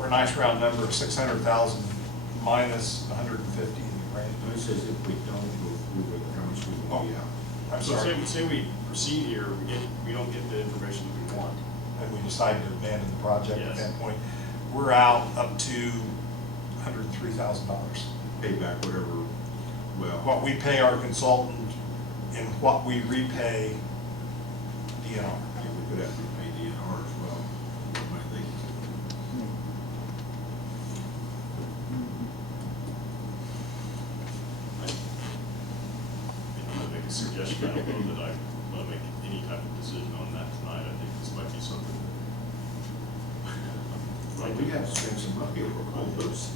for a nice round number of 600,000 minus 150, right? No, it says if we don't go through with it, how much we will be out. I'm So sorry. say we proceed here, we don't get the information that we want. And we decide to abandon the project at Yes. that point, we're out up to $103,000. Pay back whatever, well, What we pay our consultant and what we repay DNR. yeah, we could have to pay DNR as well. I think. I'm gonna make a suggestion, I don't know that I want to make any type of decision on that tonight, I think this might be something. Like, we have to spend some money over all those.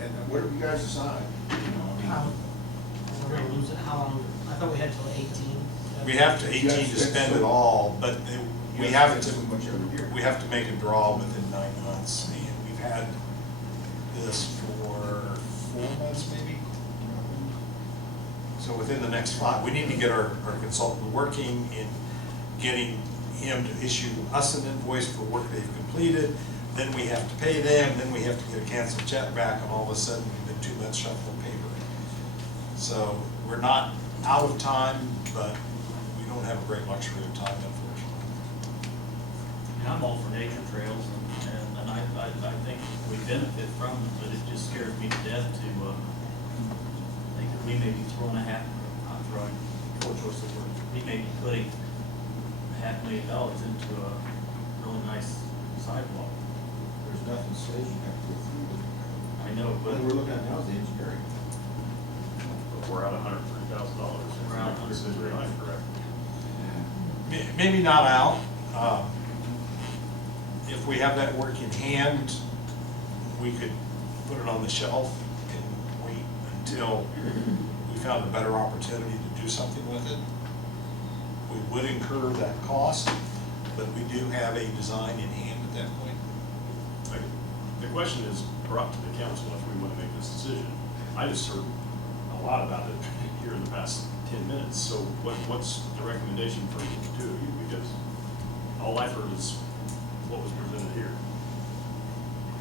And where do you guys decide? You know, I mean, We're gonna lose it, how long, I thought we had till 18. We have to You gotta 18 to spend spend so- it all, but we you have spend so to, much every year. we have to make a draw within 9 months. And we've had this for 4 months maybe. So within the next 5, we need to get our consultant working in getting him to issue us an invoice for work they've completed. Then we have to pay them, then we have to get a canceled check back, and all of a sudden we've been 2 months shuffling paper. So we're not out of time, but we don't have a great luxury of time, unfortunately. And I'm all for nature trails, and I think we benefit from them, but it just scares me to death to think that we may be throwing not throwing, poor choice of word, we may be putting $500,000 into a really nice sidewalk. There's nothing says you have to go through with it. I know, but What we're looking at now is the engineering. But we're at $103,000. We're out $103,000, correct? Maybe not out. If we have that work in hand, we could put it on the shelf and wait until we found a better opportunity to do something with it. We would incur that cost, but we do have a design in hand at that point. Like, the question is brought to the council if we want to make this decision. I just heard a lot about it here in the past 10 minutes, so what's the recommendation for the two of you? Because all I've heard is what was presented here.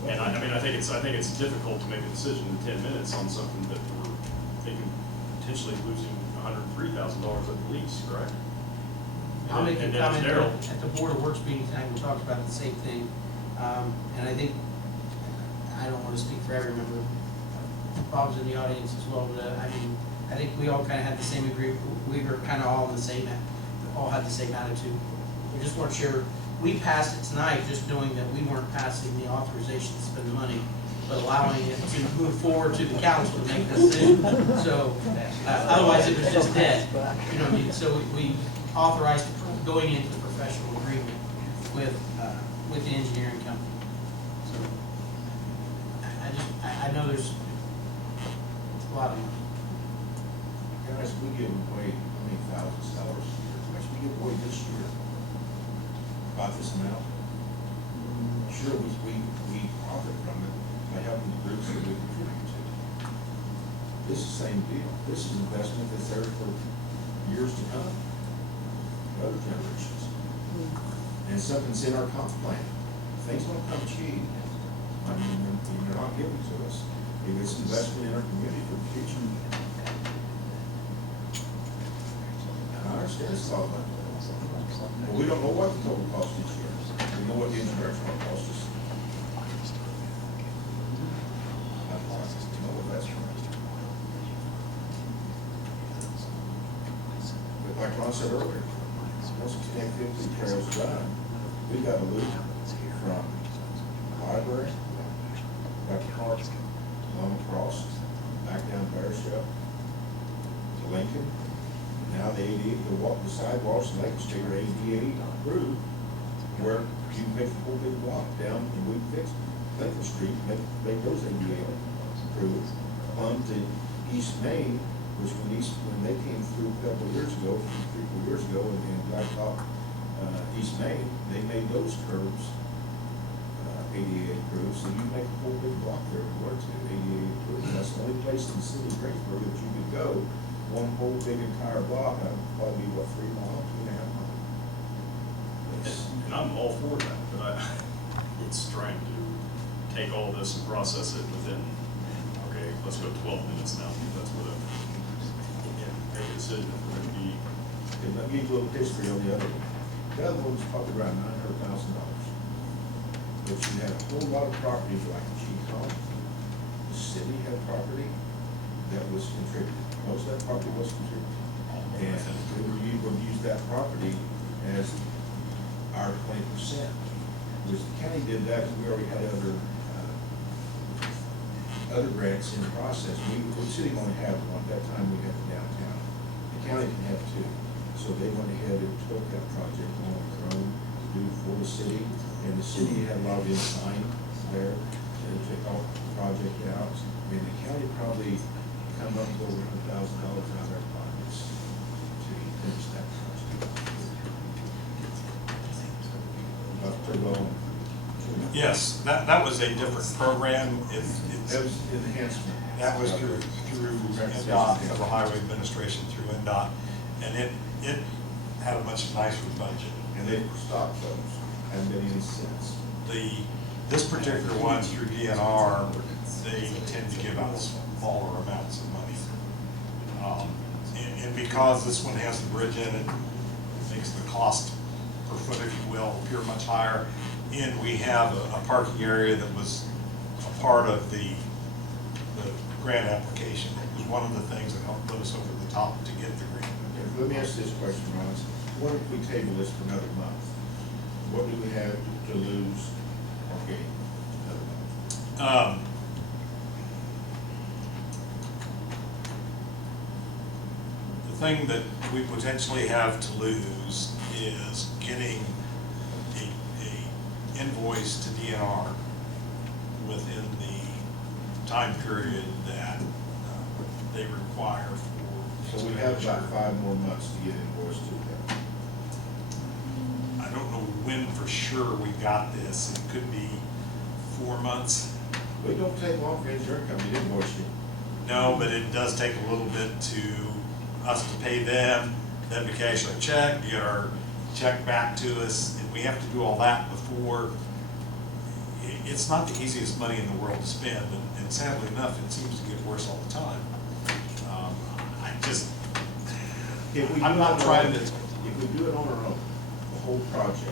And I mean, I think it's difficult to make a decision in 10 minutes on something that we're thinking potentially losing $103,000 at least, correct? I'll make a And then comment Darryl. at the Board of Works meeting tonight, we talked about the same thing. And I think, I don't want to speak for every member, Bob's in the audience as well, but I mean, I think we all kind of had the same we were kind of all in the same, all had the same attitude. We just weren't sure, we passed it tonight just knowing that we weren't passing the authorization to spend the money, but allowing it to move forward to the council to make the decision. So, otherwise it was just dead, you know what I mean? So we authorized going into the professional agreement with the engineering company. So, I know there's a lot of money. Guys, we give away how many thousands of dollars a year? How much we give away this year? About this amount? Sure, we profit from it by helping the groups that we contribute to. This is the same deal. This is investment that's there for years to come, other generations. And something's in our comp plan. Things don't come cheap. I mean, they're not given to us. If it's investment in our community for the future. And I understand it's all about. But we don't know what the total cost this year is. We know what the insurance will cost us. I don't know what that's from. But like Ron said earlier, once we take 50 trails done, we've got a loop from the library, back to Park, along across, back down Bear Shop, to Lincoln. Now the the sidewalks, and Lake Street are ADA approved, where you can make the whole big block down, and we fixed Lincoln Street, make those ADA approved. Plumb to East Main, which when they came through a couple of years ago, 3 4 years ago, and Blacktop, East Main, they made those curbs ADA approved, so you make a whole big block there if you were to ADA approved. That's the only place in the city of Greensburg that you could go, one whole big entire block, that would probably be, what, 3 miles, 2.5 miles? And I'm all for that, but it's trying to take all this and process it within, okay, let's go 12 minutes now, that's what make a decision if we're gonna be. And let me give you a little history on the other one. The other one was probably around $900,000. But you had a whole lot of properties like G-Con. The city had property that was contributed. Most of that property was contributed. And we would use that property as our 20%. Which the county did that, we already had other grants in the process. The city only had one. At that time, we had the downtown. The county can have two. So they went ahead and took that project on their own to do for the city. And the city had a lot of in-kind there. And they took all the project out. And the county probably come up with over $100,000 out of their pockets to finish that project. That's pretty well. Yes, that was a different program. That was enhancement. That was through NDOT, Federal Highway Administration, through NDOT, and it had a much nicer budget. And they stopped those, haven't been any since. This particular one through DNR, they tend to give out smaller amounts of money. And because this one has the bridge in it, it makes the cost per foot, if you will, appear much higher. And we have a parking area that was a part of the grant application. It was one of the things that helped put us over the top to get the grant. Okay, let me ask this question, Ron. What if we table this for another month? What do we have to lose or gain another month? The thing that we potentially have to lose is getting a invoice to DNR within the time period that they require for. So we have about 5 more months to get invoiced to them. I don't know when for sure we got this. It could be 4 months. It don't take long for insurance company to invoice you. No, but it does take a little bit to us to pay them, them to cash our check, get our check back to us, and we have to do all that before. It's not the easiest money in the world to spend, and sadly enough, it seems to get worse all the time. I'm not trying to. If we do it on our own, the whole project,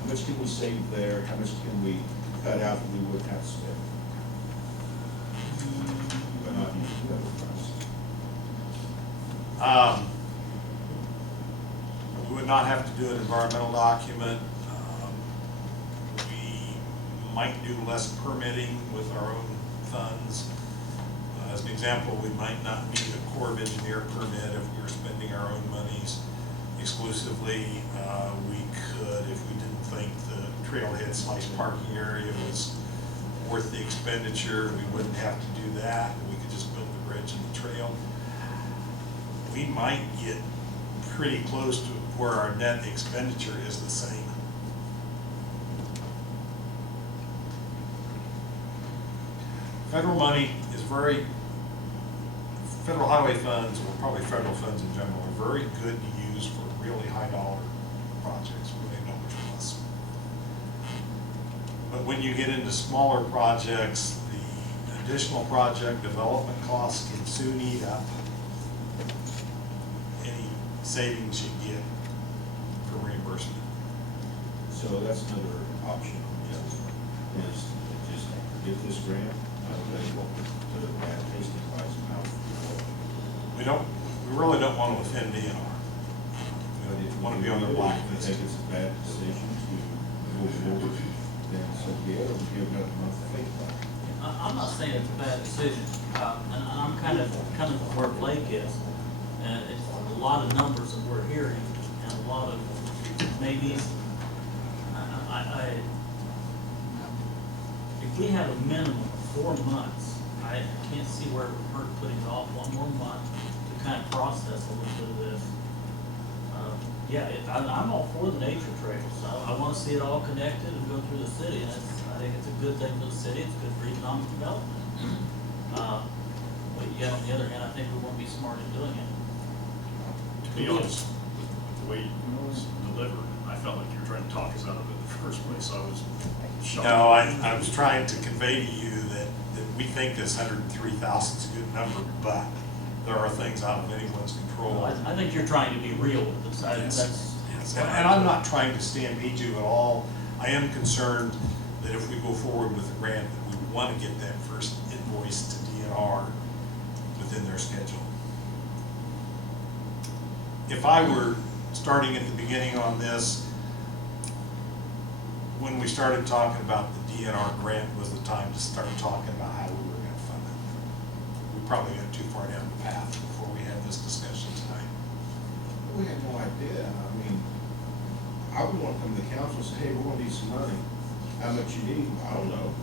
how much can we save there? How much can we cut out that we wouldn't have to spend? But not using the other price. We would not have to do an environmental document. We might do less permitting with our own funds. As an example, we might not need a Corps of Engineer permit if we were spending our own monies exclusively. We could, if we didn't think the trailhead / parking area was worth the expenditure, we wouldn't have to do that. We could just build the bridge and the trail. We might get pretty close to where our net expenditure is the same. Federal money is federal highway funds, or probably federal funds in general, are very good to use for really high dollar projects, really not much plus. But when you get into smaller projects, the additional project development costs can soon eat up any savings you get for reimbursement. So that's another option, is just get this grant, available to the bad tasting price out. We really don't want to offend DNR. We want to be on their block. black I list. think it's a bad decision to move forward, then so be able to give another month to think about it. I'm not saying it's a bad decision, and I'm kind of where Blake is. It's a lot of numbers that we're hearing, and a lot of maybes. If we have a minimum of 4 months, I can't see where it would hurt putting it off 1 more month to kind of process a little bit of this. I'm all for the nature trails. I want to see it all connected and go through the city, and I think it's a good thing for the city. It's good for economic development. But yet, on the other hand, I think we won't be smart in doing it. To be honest, with the way it was delivered, I I felt like you were trying to talk us out of it in the first place, so I was shocked. No, I was trying to convey to you that we think this 103,000 is a good number, but there are things out of anyone's control. Well, I think you're trying to be real with this. Yes. Yes. And I'm not trying to stampede you at all. I am concerned that if we go forward with the grant, that we want to get that first invoice to DNR within their schedule. If I were starting at the beginning on this, when we started talking about the DNR grant was the time to start talking about how we were going to fund it. We probably got too far down the path before we had this discussion tonight. We had no idea. I mean, I would want to come to the council and say, hey, we're gonna need some money. How much you need? I don't know.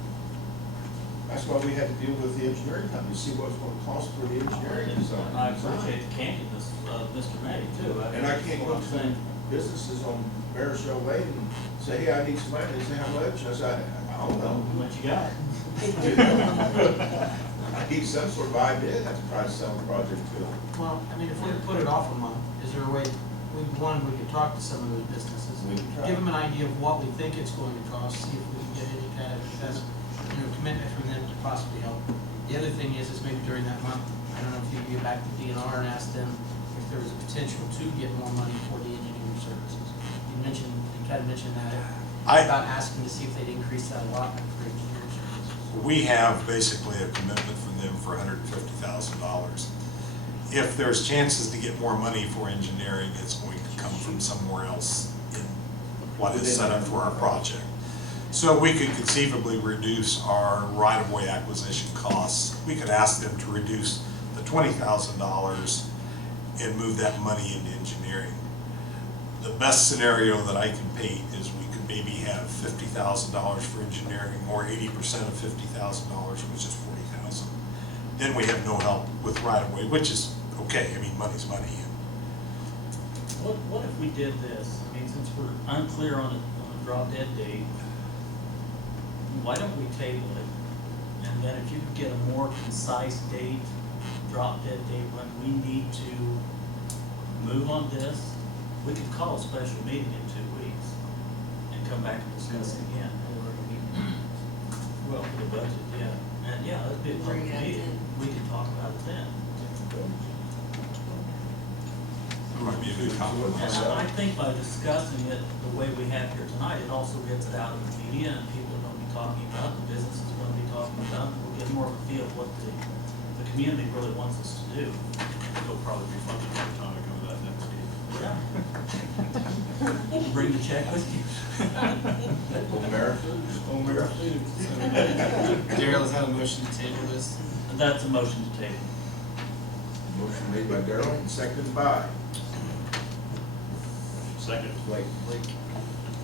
That's why we had to deal with the engineering company, see what it's gonna cost for the engineering design. And I appreciate the candidness of Mr. May too. And I can't go to businesses on Bear Show Lane and say, hey, I need some money. They say, how much? I said, I don't know. What you got? I need some sort of idea to try to sell the project to them. Well, I mean, if we put it off a month, is there a way, we could talk to some of those businesses, We can try. give them an idea of what we think it's going to cost, see if we can get any kind of, commitment from them to possibly help. The other thing is maybe during that month, I don't know if you could get back to DNR and ask them if there was a potential to get more money for the engineering services. You kind of mentioned that, about asking to see if they'd increase that allotment for engineering services. We have basically a commitment from them for $150,000. If there's chances to get more money for engineering, it's going to come from somewhere else in what is set up for our project. So we could conceivably reduce our right-of-way acquisition costs. We could ask them to reduce the $20,000 and move that money into engineering. The best scenario that I can paint is we could maybe have $50,000 for engineering, or 80% of $50,000, which is $40,000. Then we have no help with right-of-way, which is okay. I mean, money's money. What if we did this? I mean, since we're unclear on a drop dead date, why don't we table it? And then if you could get a more concise date, drop dead date, when we need to move on this, we could call a special meeting in 2 weeks and come back and discuss it again. Well, for the budget, yeah. And yeah, it'd be a public Bring it up meeting. then. We can talk about it then. Might be a good compromise. And I think by discussing it the way we have here tonight, it also gets it out of the media, and people are gonna be talking about, the business is gonna be talking about, we'll get more of a feel of what the community really wants us to do. It'll probably be funded by the time I come to that next meeting. Yeah. Bring the check with you. O'Mara Foods. O'Mara Foods. Darrell, is that a motion to table this? That's a motion to table. Motion made by Darrell and seconded by Second. Blake.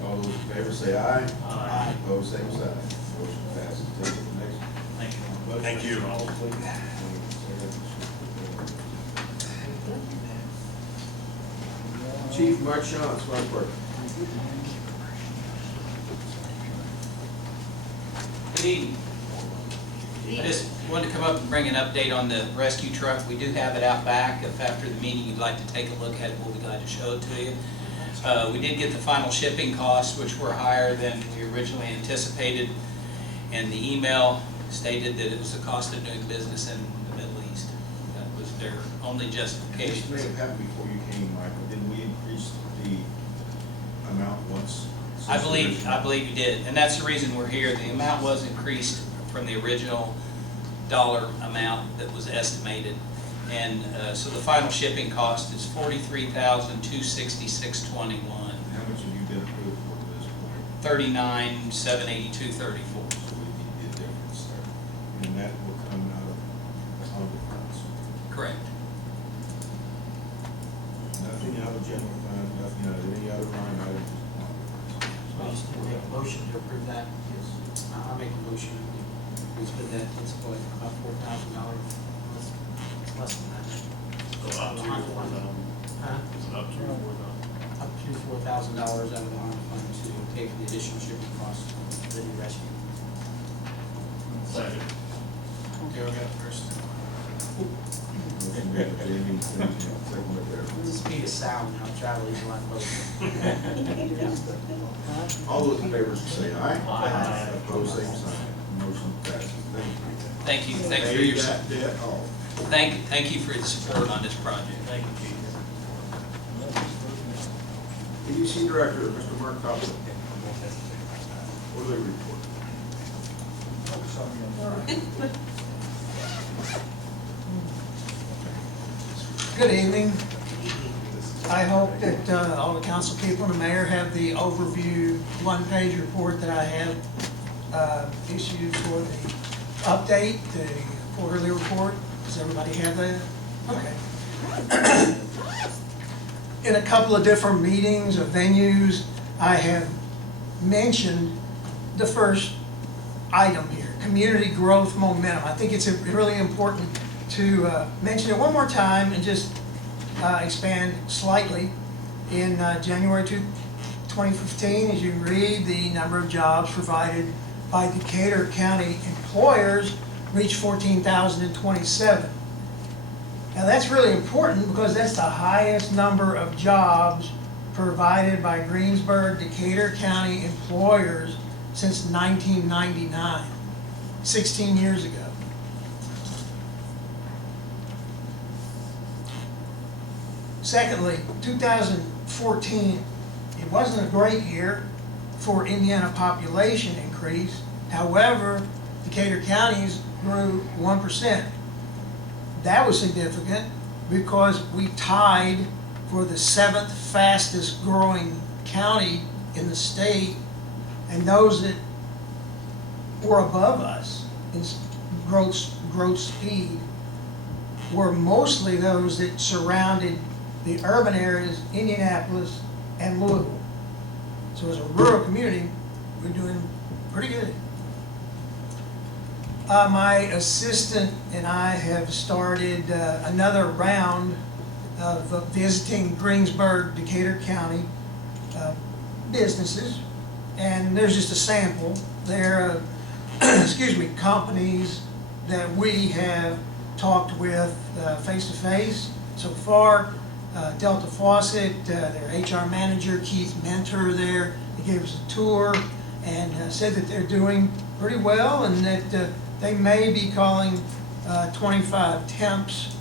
All those in favor say aye. Aye. Opposed, same sign. Motion passes. Take it to the next. Thank you. Thank you. Chief Mark Shaw, Smart Park. Good evening. I just wanted to come up and bring an update on the rescue truck. We do have it out back. If after the meeting you'd like to take a look at it, we'll be glad to show it to you. We did get the final shipping costs, which were higher than we originally anticipated. And the email stated that it was the cost of doing business in the Middle East. That was their only This justification. may have happened before you came, Michael. Didn't we increase the amount once? I believe you did, and that's the reason we're here. The amount was increased from the original dollar amount that was estimated. And so the final shipping cost is $43,266.21, How much have you been approved for at this point? $39,782.34. So we need the difference there. And that will come out of the funds. Correct. Nothing out of general fund, nothing out of any other line item. Well, just to make a motion to approve that. Yes. I'll make a motion, we spend that, it's what, about $4,000, it's less than that. So up to 4,000. Huh? Is it up to 4,000? Up to $4,000 out of the Honda fund to pay for the additional shipping costs of the new rescue. Second. Darrell got first. Motion made by Jamie, second by Darrell. The speed of sound now, traveling is a lot closer. All those in favor say aye. Aye. Opposed, same sign. Motion passes. Thank you. Thank you for your, Pay that debt off. thank you for the support on this project. Thank you, Chief. EDC Director, Mr. Mark Copley. Quarterly report. Good evening. I hope that all the council people and the mayor have the overview one-page report that I have issued for the update, the quarterly report. Does everybody have that? Okay. In a couple of different meetings or venues, I have mentioned the first item here, community growth momentum. I think it's really important to mention it one more time and just expand slightly. In January 2015, as you read, the number of jobs provided by Decatur County employers reached 14,027. Now that's really important because that's the highest number of jobs provided by Greensburg, Decatur County employers since 1999, 16 years ago. Secondly, 2014, it wasn't a great year for Indiana population increase. However, Decatur counties grew 1%. That was significant because we tied for the 7th fastest growing county in the state, and those that were above us in growth speed were mostly those that surrounded the urban areas, Indianapolis and Louisville. So as a rural community, we're doing pretty good. My assistant and I have started another round of visiting Greensburg, Decatur County businesses, and there's just a sample. They're, excuse me, companies that we have talked with face-to-face so far. Delta Faucet, their HR manager, Keith Mentor there, he gave us a tour and said that they're doing pretty well and that they may be calling 25 temps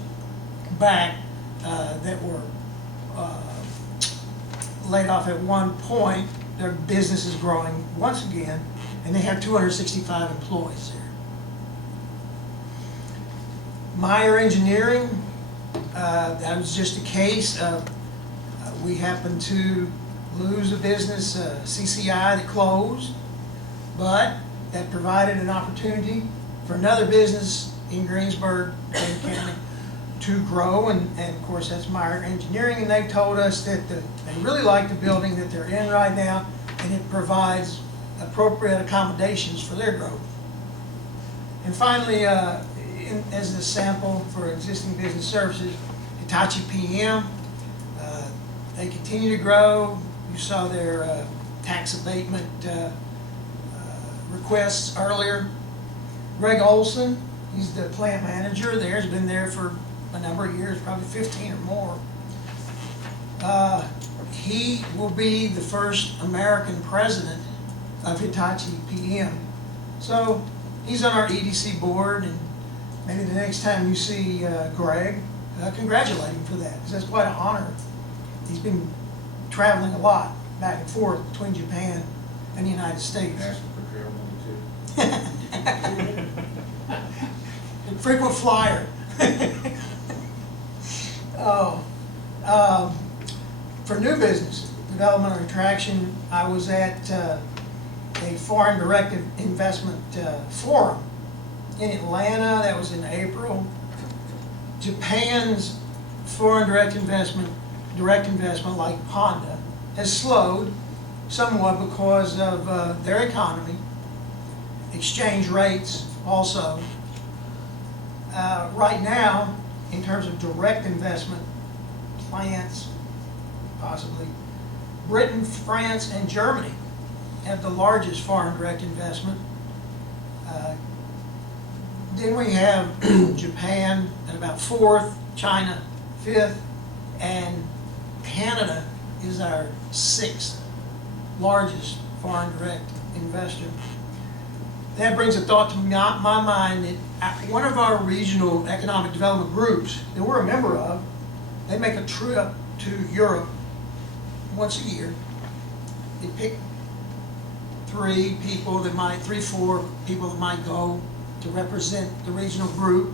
back that were laid off at one point. Their business is growing once again, and they have 265 employees there. Meyer Engineering, that was just a case of we happened to lose a business, CCI, that closed, but that provided an opportunity for another business in Greensburg County to grow, and of course that's Meyer Engineering, and they told us that they really like the building that they're in right now, and it provides appropriate accommodations for their growth. And finally, as a sample for existing business services, Hitachi PM, they continue to grow. You saw their tax abatement requests earlier. Greg Olson, he's the plant manager there, has been there for a number of years, probably 15 or more. He will be the first American president of Hitachi PM. So he's on our EDC board, and maybe the next time you see Greg, congratulate him for that, because that's quite an honor. He's been traveling a lot back and forth between Japan and the United States. Asking for trail money too. Frequent flyer. For new business development or attraction, I was at a foreign direct investment forum in Atlanta. That was in April. Japan's foreign direct investment like Honda has slowed somewhat because of their economy, exchange rates also. Right now, in terms of direct investment plans, possibly, Britain, France, and Germany have the largest foreign direct investment. Then we have Japan at about fourth, China fifth, and Canada is our sixth largest foreign direct investor. That brings a thought to my mind that one of our regional economic development groups that we're a member of, they make a trip to Europe once a year. They pick three, four people that might go to represent the regional group.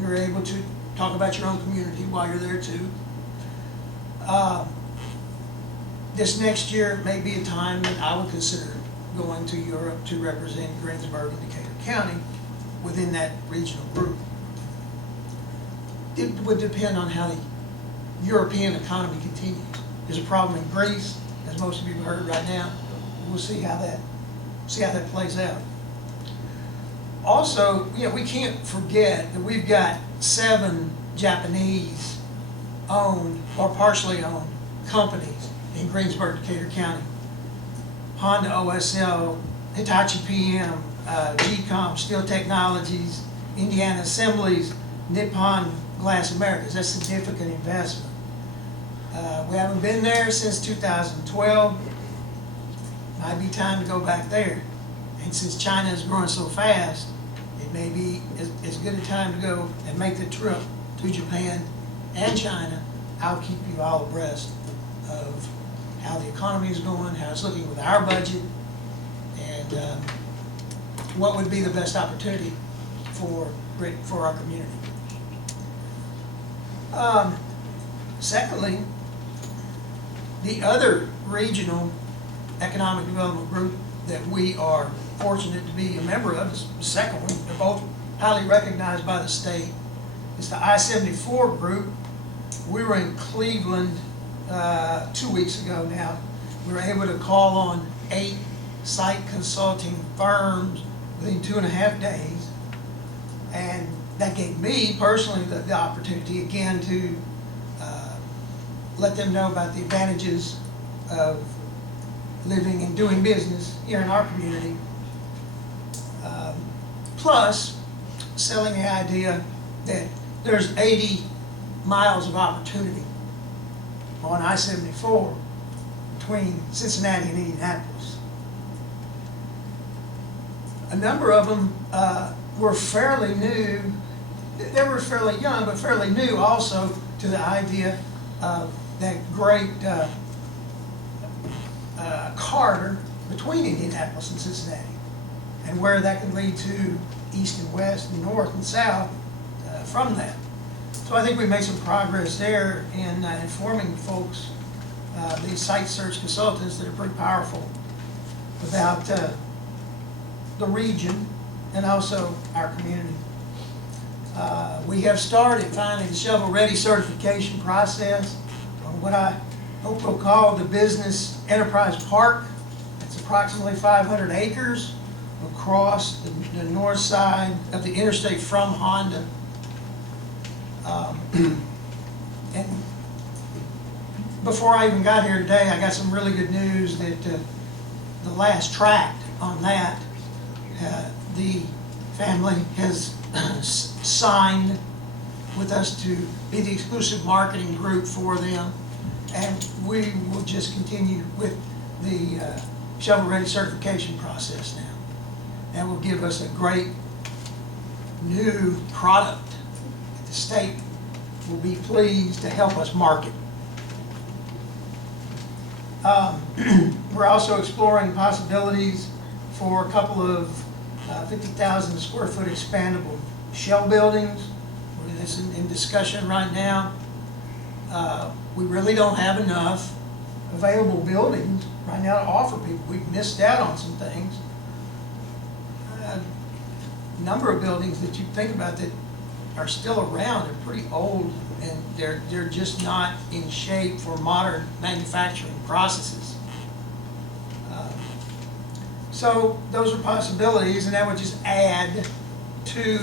You're able to talk about your own community while you're there too. This next year may be a time that I would consider going to Europe to represent Greensburg and Decatur County within that regional group. It would depend on how the European economy continues. There's a problem in Greece, as most of you have heard right now. We'll see how that plays out. Also, we can't forget that we've got 7 Japanese owned or partially owned companies in Greensburg, Decatur County. Honda OSL, Hitachi PM, GCOM, Steel Technologies, Indiana Assemblies, Nippon Glass Americas. That's significant investment. We haven't been there since 2012. Might be time to go back there. And since China is growing so fast, it may be as good a time to go and make the trip to Japan and China. I'll keep you all abreast of how the economy is going, how it's looking with our budget, and what would be the best opportunity for our community. Secondly, the other regional economic development group that we are fortunate to be a member of is the second one. They're both highly recognized by the state. It's the I-74 group. We were in Cleveland 2 weeks ago now. We were able to call on 8 site consulting firms within 2.5 days. And that gave me personally the opportunity again to let them know about the advantages of living and doing business here in our community. Plus, selling the idea that there's 80 miles of opportunity on I-74 between Cincinnati and Indianapolis. A number of them were fairly new. They were fairly young, but fairly new also to the idea of that great corridor between Indianapolis and Cincinnati, and where that can lead to east and west and north and south from that. So I think we made some progress there in informing folks, these site search consultants that are pretty powerful, about the region and also our community. We have started finally the shovel-ready certification process on what I hope we'll call the Business Enterprise Park. It's approximately 500 acres across the north side of the interstate from Honda. And before I even got here today, I got some really good news that the last tract on that, the family has signed with us to be the exclusive marketing group for them, and we will just continue with the shovel-ready certification process now. That will give us a great new product that the state will be pleased to help us market. We're also exploring possibilities for a couple of 50,000 square foot expandable shell buildings. It's in discussion right now. We really don't have enough available buildings right now to offer people. We've missed out on some things. A number of buildings that you think about that are still around are pretty old, and they're just not in shape for modern manufacturing processes. So those are possibilities, and that would just add to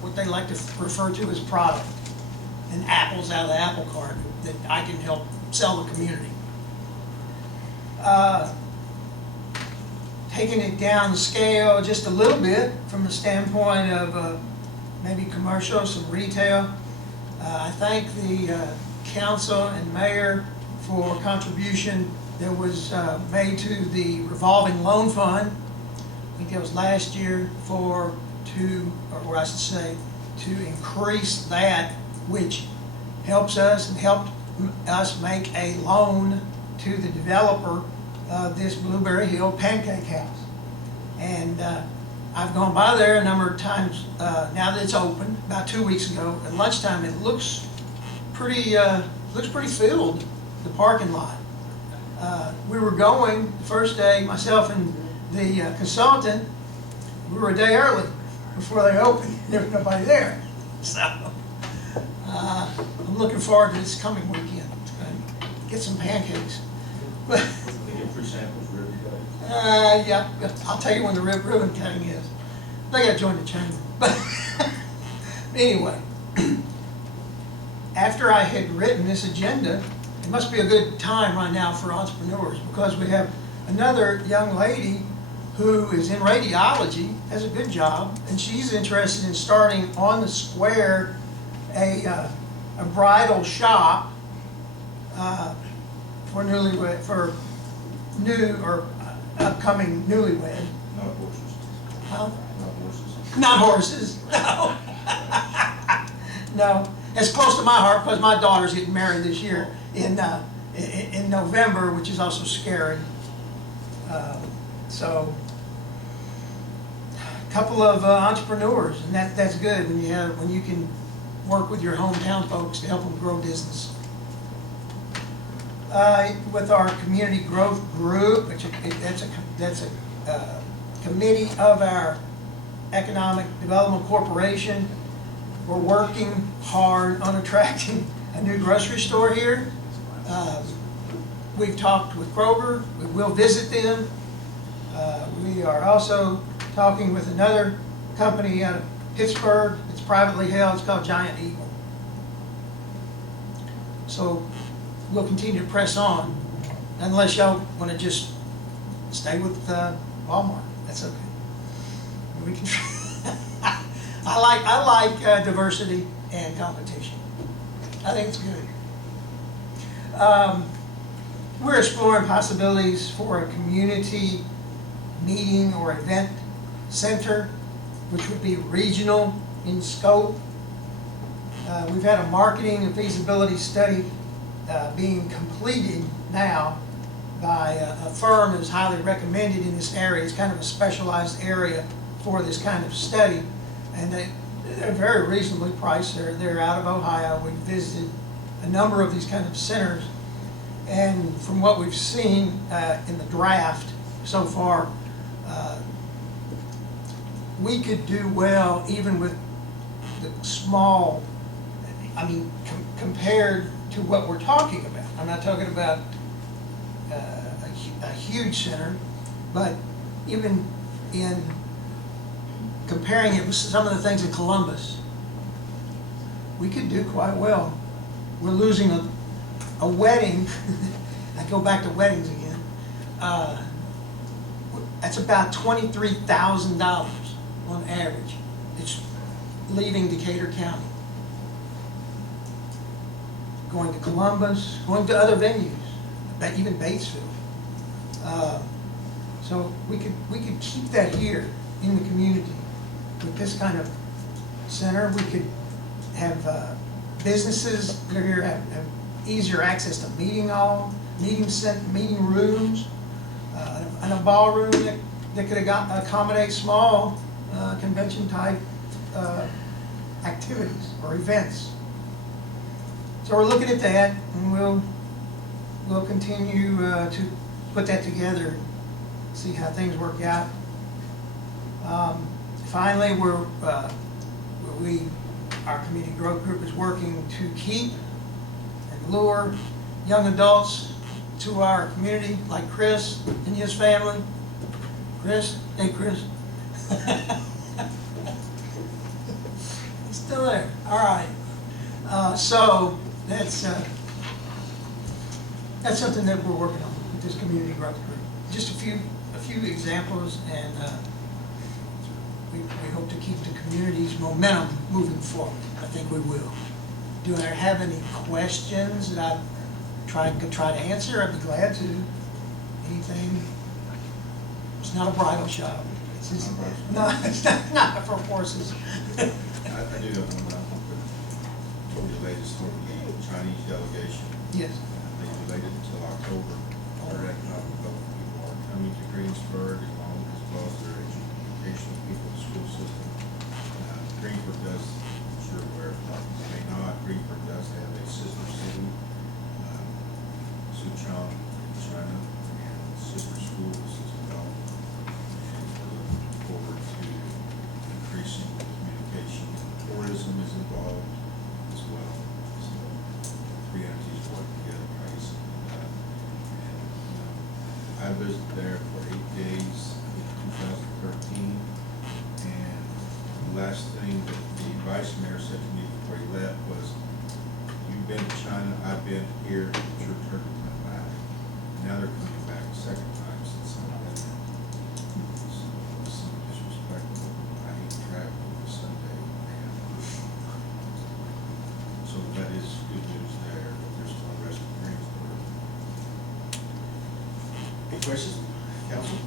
what they like to refer to as product, and apples out of the apple cart that I can help sell the community. taking it down the scale just a little bit from the standpoint of maybe commercial, some retail. I thank the council and mayor for contribution that was made to the revolving loan fund. I think that was last year or I should say, to increase that, which helps us and helped us make a loan to the developer of this Blueberry Hill Pancake House. And I've gone by there a number of times now that it's open, about 2 weeks ago. At lunchtime, it looks pretty filled, the parking lot. We were going the first day, myself and the consultant, we were a day early before they opened. There was nobody there. So I'm looking forward to this coming weekend. Get some pancakes. They get free samples, ribbon cutting. Yeah, I'll tell you when the ribbon cutting is. They gotta join the chamber. But anyway, after I had written this agenda, it must be a good time right now for entrepreneurs, because we have another young lady who is in radiology, has a good job, and she's interested in starting on the square a bridal shop for new or upcoming newlywed. Not horses. Huh? Not horses. Not horses, no. No, it's close to my heart because my daughter's getting married this year in November, which is also scary. So, a couple of entrepreneurs, and that's good when you can work with your hometown folks to help them grow business. With our community growth group, that's a committee of our Economic Development Corporation. We're working hard on attracting a new grocery store here. We've talked with Kroger. We will visit them. We are also talking with another company out of Pittsburgh. It's privately held. It's called Giant Eagle. So we'll continue to press on, unless y'all want to just stay with Walmart. That's okay. We can. I like diversity and competition. I think it's good. We're exploring possibilities for a community meeting or event center, which would be regional in scope. We've had a marketing and feasibility study being completed now by a firm that's highly recommended in this area. It's kind of a specialized area for this kind of study, and they're very reasonably priced. They're out of Ohio. We've visited a number of these kind of centers, and from what we've seen in the draft so far, we could do well even with the small, compared to what we're talking about. I'm not talking about a huge center, but even in comparing it with some of the things in Columbus, we could do quite well. We're losing a wedding. I go back to weddings again. That's about $23,000 on average. It's leaving Decatur County, going to Columbus, going to other venues, even Batesville. So we could keep that here in the community with this kind of center. We could have businesses that are here have easier access to meeting hall, meeting rooms, and a ballroom that could accommodate small convention type activities or events. So we're looking at that, and we'll continue to put that together and see how things work out. Finally, our community growth group is working to keep and lure young adults to our community, like Chris and his family. Chris, hey Chris. He's still there. All right. So that's something that we're working on with this community growth group. Just a few examples, and we hope to keep the community's momentum moving forward. I think we will. Do I have any questions that I could try to answer? I'd be glad to. Anything? It's not a bridal shop. It's just, no, it's not for horses. I do have one, told you the latest from the Chinese delegation. Yes. They delayed it until October. Their economic development people are coming to Greensburg along as well as their educational people in the school system. Greensburg does, I'm sure where may not, Greensburg does have a sister city, Fuzion in China, and sister schools as well. And we're looking forward to increasing communication. Tourism is involved as well. So three entities work together, right? I visited there for 8 days in 2013, and the last thing that the vice mayor said to me before he left was, "You've been to China, I've been here, it's your turn to come back." Now they're coming back a second time since I've been there. So it's some disrespectful. I hate travel on Sunday, man. So that is good news there, but there's still the rest of Greensburg. Any questions, council?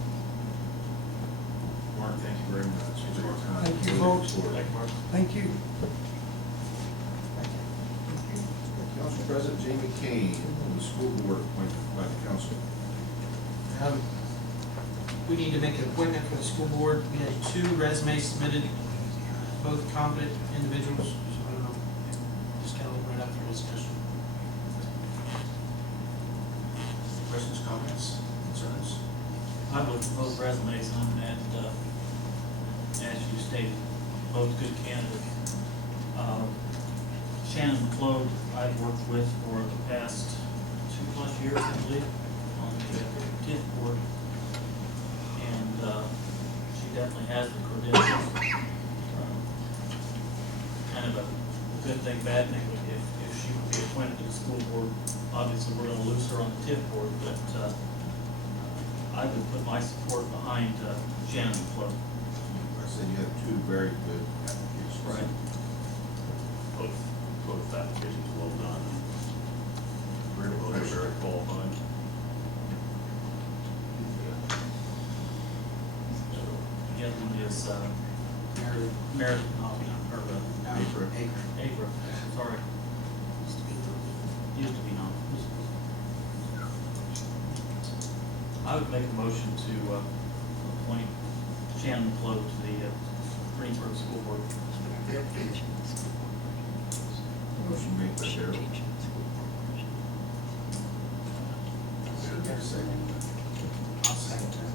Mark, thank you very much for your time. Thank you, folks. Thank you, Mark. Thank you. Council President Jamie Kane, the school board appointed by the council. We need to make an appointment for the school board. We had 2 resumes submitted, both competent individuals, so I don't know, just kind of open it up for discussion. Questions, comments, concerns? I looked at both resumes and as you stated, both good candidates. Shannon McClode, I've worked with for the past 2+ years, I believe, on the TIF board. And she definitely has the credentials. Kind of a good thing, bad thing, if she would be appointed to the school board. Obviously, we're gonna lose her on the TIF board, but I would put my support behind Shannon McClode. I said you have 2 very good applications. Right. Both applications well done. Very Both are professional. very qualified. The other one is Meredith, April. April, sorry. Used to be known. I would make a motion to appoint Shannon McClode to the Greensburg School Board. Motion made by Cheryl. Second. I'll second that.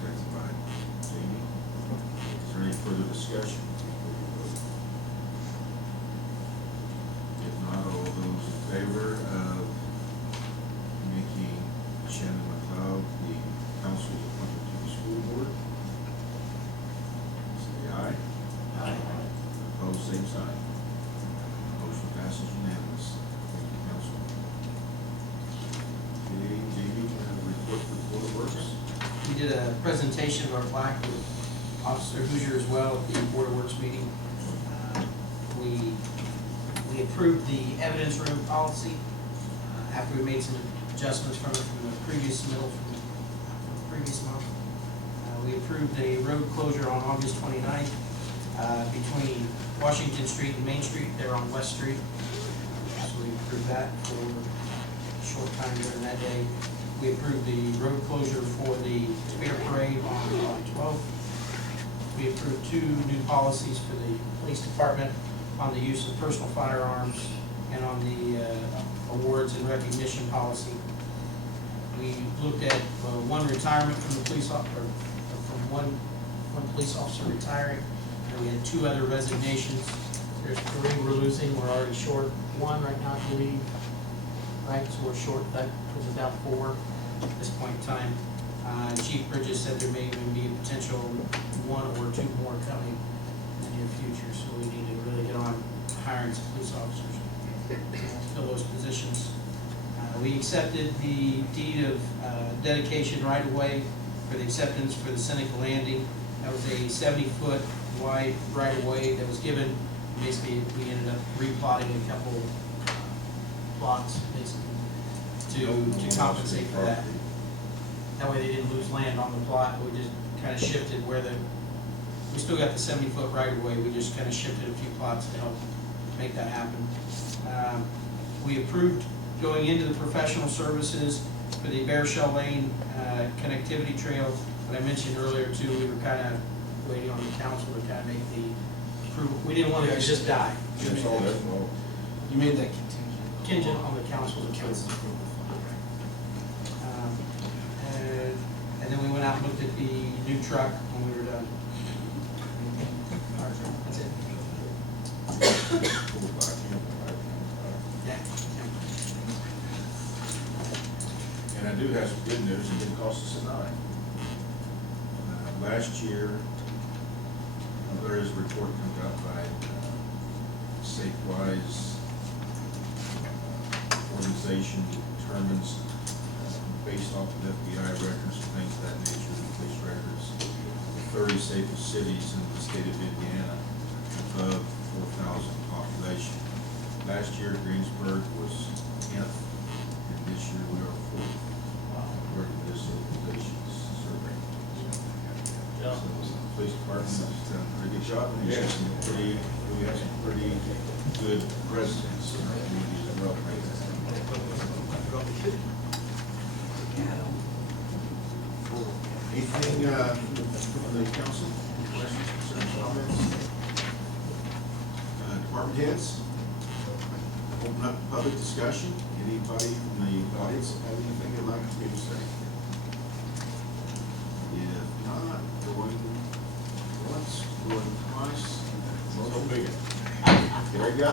Second by Jamie. Is there any further discussion? If not, all those in favor of making Shannon McLeod the council's appointment to the school board, say aye. Aye. Opposed, same sign. Motion passes unanimous. Thank you, council. Okay, Jamie, you have a report for the Board of Works? We did a presentation of our plaque with Officer Huser as well at the Board of Works meeting. We approved the evidence room policy after we made some adjustments from the previous submittal from the previous month. We approved a road closure on August 29th between Washington Street and Main Street. They're on West Street. So we approved that for a short time during that day. We approved the road closure for the Spear Parade on July 12th. We approved 2 new policies for the police department on the use of personal firearms and on the awards and recognition policy. We looked at 1 retirement from the police officer, from one police officer retiring, and we had 2 other resignations. There's 3 we're losing. We're already short 1 right now, I believe. Right, so we're short, that was about 4 at this point in time. Chief Bridges said there may even be a potential 1 or 2 more coming in the near future, so we need to really get on hiring some police officers to fill those positions. We accepted the deed of dedication right away for the acceptance for the Seneca Landing. That was a 70-foot wide right-of-way that was given. Basically, we ended up replotting a couple plots, basically, to compensate for that. That way they didn't lose land on the plot. We just kind of shifted where we still got the 70-foot right-of-way. We just kind of shifted a few plots to help make that happen. We approved going into the professional services for the Bear Shell Lane connectivity trail. What I mentioned earlier too, we were kind of waiting on the council to kind of make the approval. We didn't want it to just die. That's all, that's all. You made that Contingent on the council's approval. And then we went out and looked at the new truck when we were done. That's it. Yeah. And I do have some good news, it didn't cost us a dime. Last year, there is a report comes out by Safewise organization determines, based off of FBI records and things of that nature, police records, the 30 safest cities in the state of Indiana above 4,000 population. Last year, Greensburg was 10th, and this year we are 4th. According to this organization's survey. Yeah. So the police department has done a pretty good job, and we have some pretty good residents in our community as well. Anything from the council? Questions, concerns, comments? Department heads? Open up public discussion. Anybody from the audience have anything they'd like me to say? If not, going once, going twice. There you go.